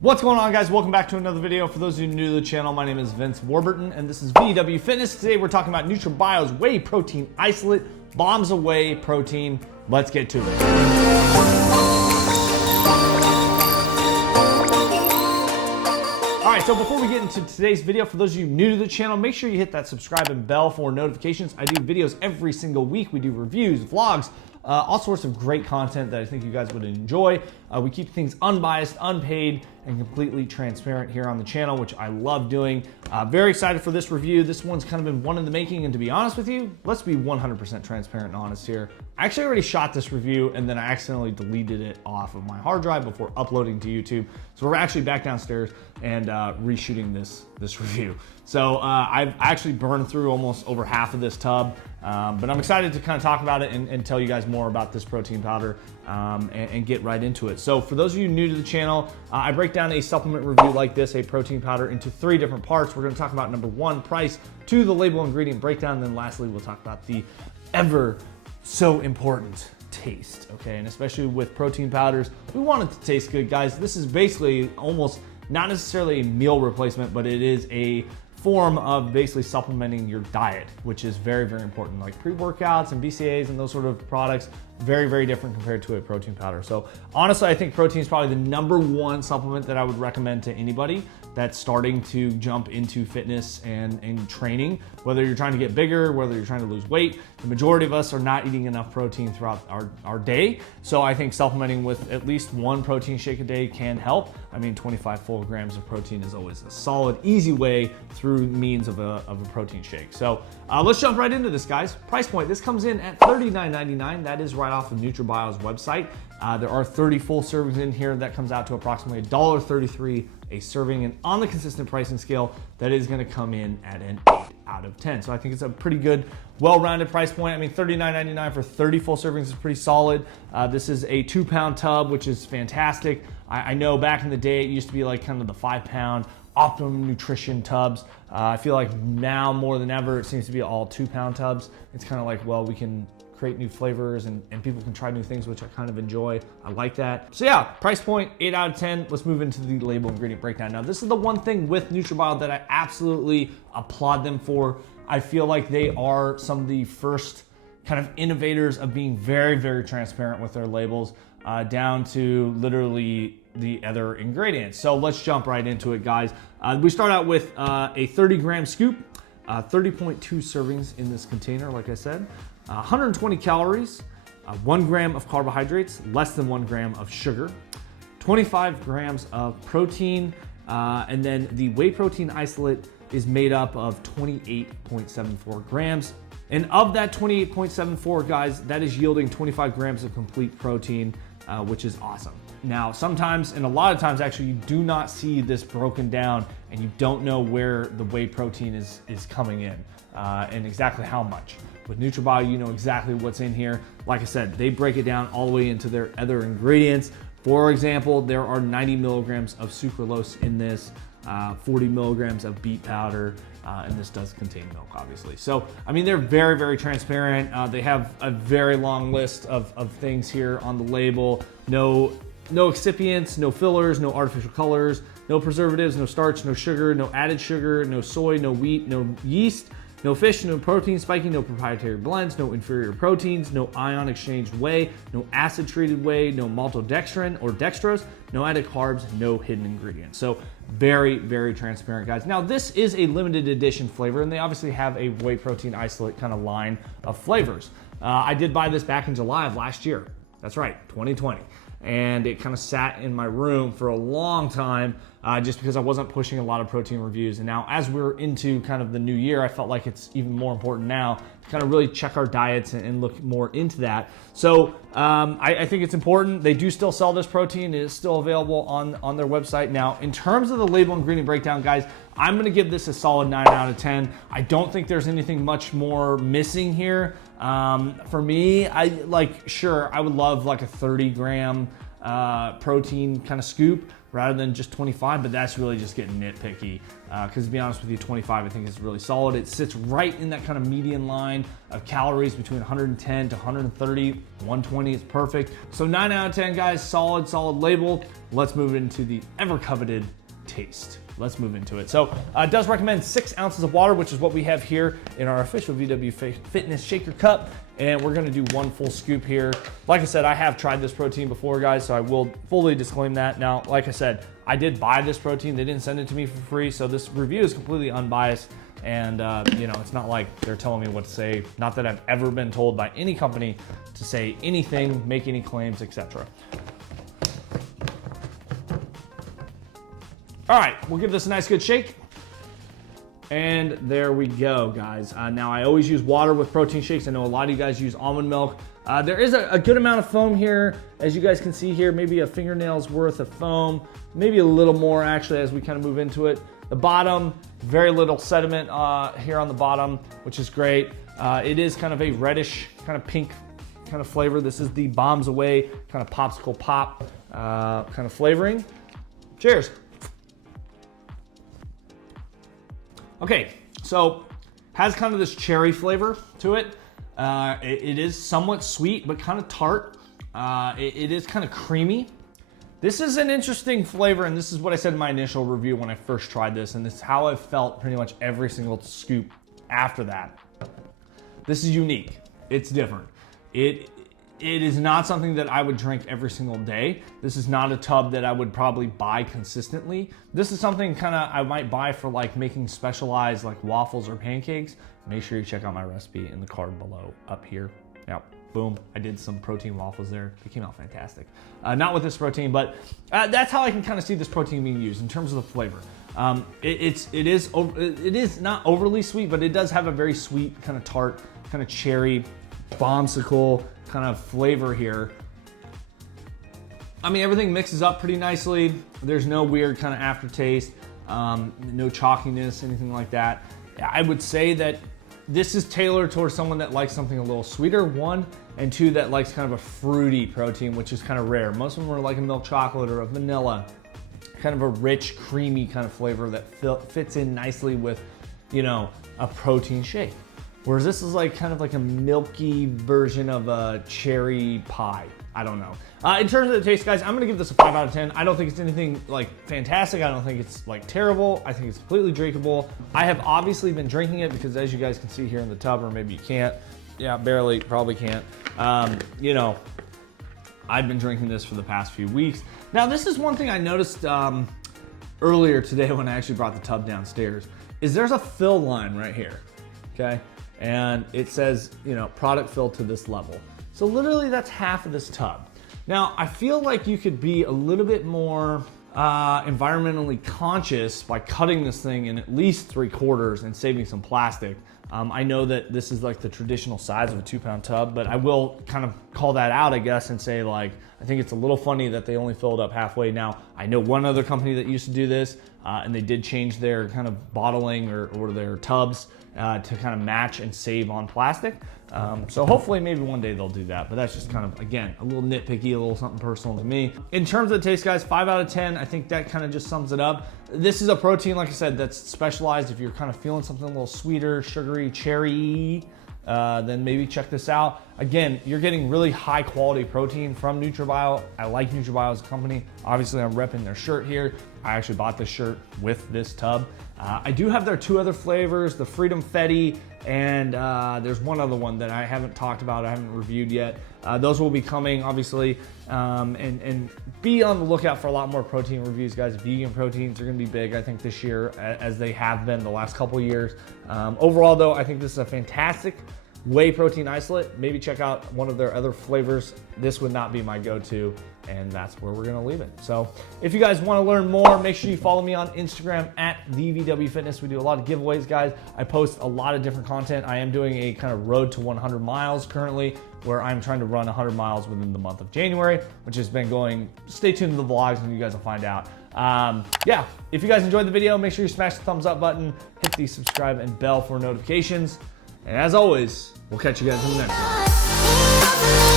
What's going on, guys? Welcome back to another video. For those of you new to the channel, my name is Vince Warburton and this is VW Fitness. Today we're talking about Nutrabio's whey protein isolate, bombs of whey protein. Let's get to it. All right, so before we get into today's video, for those of you new to the channel, make sure you hit that subscribe and bell for notifications. I do videos every single week. We do reviews, vlogs, all sorts of great content that I think you guys would enjoy. We keep things unbiased, unpaid, and completely transparent here on the channel, which I love doing. Very excited for this review. This one's kind of been one in the making, and to be honest with you, let's be 100% transparent and honest here. I actually already shot this review, and then I accidentally deleted it off of my hard drive before uploading to YouTube. So we're actually back downstairs and reshooting this review. So I've actually burned through almost over half of this tub, but I'm excited to kind of talk about it and tell you guys more about this protein powder and get right into it. So for those of you new to the channel, I break down a supplement review like this, a protein powder, into 3 different parts. We're going to talk about number 1, price, 2, the label ingredient breakdown, and then lastly we'll talk about the ever so important taste, okay? And especially with protein powders, we want it to taste good, guys. This is basically almost not necessarily a meal replacement, but it is a form of basically supplementing your diet, which is very, very important. Like pre-workouts and BCAAs and those sort of products, very, very different compared to a protein powder. So honestly, I think protein is probably the number 1 supplement that I would recommend to anybody that's starting to jump into fitness and training. Whether you're trying to get bigger, whether you're trying to lose weight, the majority of us are not eating enough protein throughout our day. So I think supplementing with at least 1 protein shake a day can help. I mean, 25 full grams of protein is always a solid, easy way through means of a protein shake. So let's jump right into this, guys. Price point, this comes in at $39.99. That is right off of Nutrabio's website. There are 30 full servings in here. That comes out to approximately $1.33 a serving, and on the consistent pricing scale, that is going to come in at an 8 out of 10. So I think it's a pretty good, well-rounded price point. I mean, $39.99 for 30 full servings is pretty solid. This is a 2-pound tub, which is fantastic. I know back in the day, it used to be like kind of the 5-pound Optimum Nutrition tubs. I feel like now more than ever, it seems to be all 2-pound tubs. It's kind of like, well, we can create new flavors and people can try new things, which I kind of enjoy. I like that. So yeah, price point, 8 out of 10. Let's move into the label ingredient breakdown. Now, this is the one thing with Nutrabio that I absolutely applaud them for. I feel like they are some of the first kind of innovators of being very, very transparent with their labels, down to literally the other ingredients. So let's jump right into it, guys. We start out with a 30-gram scoop, 30.2 servings in this container, like I said. 120 calories, 1 gram of carbohydrates, less than 1 gram of sugar, 25 grams of protein, and then the whey protein isolate is made up of 28.74 grams. And of that 28.74, guys, that is yielding 25 grams of complete protein, which is awesome. Now, sometimes, and a lot of times actually, you do not see this broken down and you don't know where the whey protein is coming in and exactly how much. With Nutrabio, you know exactly what's in here. Like I said, they break it down all the way into their other ingredients. For example, there are 90 milligrams of sucralose in this, 40 milligrams of beet powder, and this does contain milk, obviously. So, I mean, they're very, very transparent. They have a very long list of things here on the label. No excipients, no fillers, no artificial colors, no preservatives, no starch, no sugar, no added sugar, no soy, no wheat, no yeast, no fish, no protein spiking, no proprietary blends, no inferior proteins, no ion exchanged whey, no acid treated whey, no maltodextrin or dextrose, no added carbs, no hidden ingredients. So very, very transparent, guys. Now, this is a limited edition flavor, and they obviously have a whey protein isolate kind of line of flavors. I did buy this back in July of last year. That's right, 2020. And it kind of sat in my room for a long time just because I wasn't pushing a lot of protein reviews. And now as we're into kind of the new year, I felt like it's even more important now to kind of really check our diets and look more into that. So I think it's important. They do still sell this protein. It is still available on their website. Now, in terms of the label ingredient breakdown, guys, I'm going to give this a solid 9 out of 10. I don't think there's anything much more missing here. For me, sure, I would love like a 30-gram protein kind of scoop, rather than just 25, but that's really just getting nitpicky. Because to be honest with you, 25 I think is really solid. It sits right in that kind of median line of calories between 110 to 130. 120 is perfect. So 9 out of 10, guys. Solid label. Let's move into the ever coveted taste. Let's move into it. So it does recommend 6 ounces of water, which is what we have here in our official VW Fitness Shaker Cup. And we're gonna do 1 full scoop here. Like I said, I have tried this protein before, guys, so I will fully disclaim that. Now, like I said, I did buy this protein. They didn't send it to me for free, so this review is completely unbiased. And you know, it's not like they're telling me what to say. Not that I've ever been told by any company to say anything, make any claims, etc. All right, we'll give this a nice good shake. And there we go, guys. Now, I always use water with protein shakes. I know a lot of you guys use almond milk. There is a good amount of foam here. As you guys can see here, maybe a fingernail's worth of foam, maybe a little more actually as we kind of move into it. The bottom, very little sediment here on the bottom, which is great. It is kind of a reddish, kind of pink kind of flavor. This is the Bombs Away kind of popsicle pop kind of flavoring. Cheers. Okay, so has kind of this cherry flavor to it. It is somewhat sweet, but kind of tart. It is kind of creamy. This is an interesting flavor, and this is what I said in my initial review when I first tried this, and this is how I've felt pretty much every single scoop after that. This is unique. It's different. It is not something that I would drink every single day. This is not a tub that I would probably buy consistently. This is something kind of I might buy for like making specialized like waffles or pancakes. Make sure you check out my recipe in the card below up here. Now, boom, I did some protein waffles there. They came out fantastic. Not with this protein, but that's how I can kind of see this protein being used in terms of the flavor. It is not overly sweet, but it does have a very sweet kind of tart, kind of cherry, bombsicle kind of flavor here. I mean, everything mixes up pretty nicely. There's no weird kind of aftertaste, no chalkiness, anything like that. I would say that this is tailored towards someone that likes something a little sweeter, 1, and 2, that likes kind of a fruity protein, which is kind of rare. Most of them are like a milk chocolate or a vanilla, kind of a rich, creamy kind of flavor that fits in nicely with, you know, a protein shake. Whereas this is like kind of like a milky version of a cherry pie. I don't know. In terms of the taste, guys, I'm gonna give this a 5 out of 10. I don't think it's anything like fantastic. I don't think it's like terrible. I think it's completely drinkable. I have obviously been drinking it because as you guys can see here in the tub, or maybe you can't. Yeah, barely, probably can't. You know, I've been drinking this for the past few weeks. Now, this is one thing I noticed earlier today when I actually brought the tub downstairs, is there's a fill line right here, okay? And it says, you know, product fill to this level. So literally that's half of this tub. Now, I feel like you could be a little bit more environmentally conscious by cutting this thing in at least 3/4 and saving some plastic. I know that this is like the traditional size of a 2-pound tub, but I will kind of call that out, I guess, and say like, I think it's a little funny that they only filled up halfway. Now, I know one other company that used to do this, and they did change their kind of bottling or their tubs to kind of match and save on plastic. So hopefully maybe one day they'll do that, but that's just kind of, again, a little nitpicky, a little something personal to me. In terms of the taste, guys, 5 out of 10, I think that kind of just sums it up. This is a protein, like I said, that's specialized. If you're kind of feeling something a little sweeter, sugary, cherry, then maybe check this out. Again, you're getting really high quality protein from Nutrabio. I like Nutrabio as a company. Obviously, I'm repping their shirt here. I actually bought this shirt with this tub. I do have their 2 other flavors, the Freedom Fetty, and there's one other one that I haven't talked about, I haven't reviewed yet. Those will be coming, obviously, and be on the lookout for a lot more protein reviews, guys. Vegan proteins are gonna be big, I think, this year, as they have been the last couple years. Overall, though, I think this is a fantastic whey protein isolate. Maybe check out one of their other flavors. This would not be my go-to, and that's where we're gonna leave it. So if you guys wanna learn more, make sure you follow me on Instagram at @VW Fitness. We do a lot of giveaways, guys. I post a lot of different content. I am doing a kind of road to 100 miles currently, where I'm trying to run 100 miles within the month of January, which has been going. Stay tuned to the vlogs and you guys will find out. Yeah, if you guys enjoyed the video, make sure you smash the thumbs up button, hit the subscribe and bell for notifications. And as always, we'll catch you guys in the next one.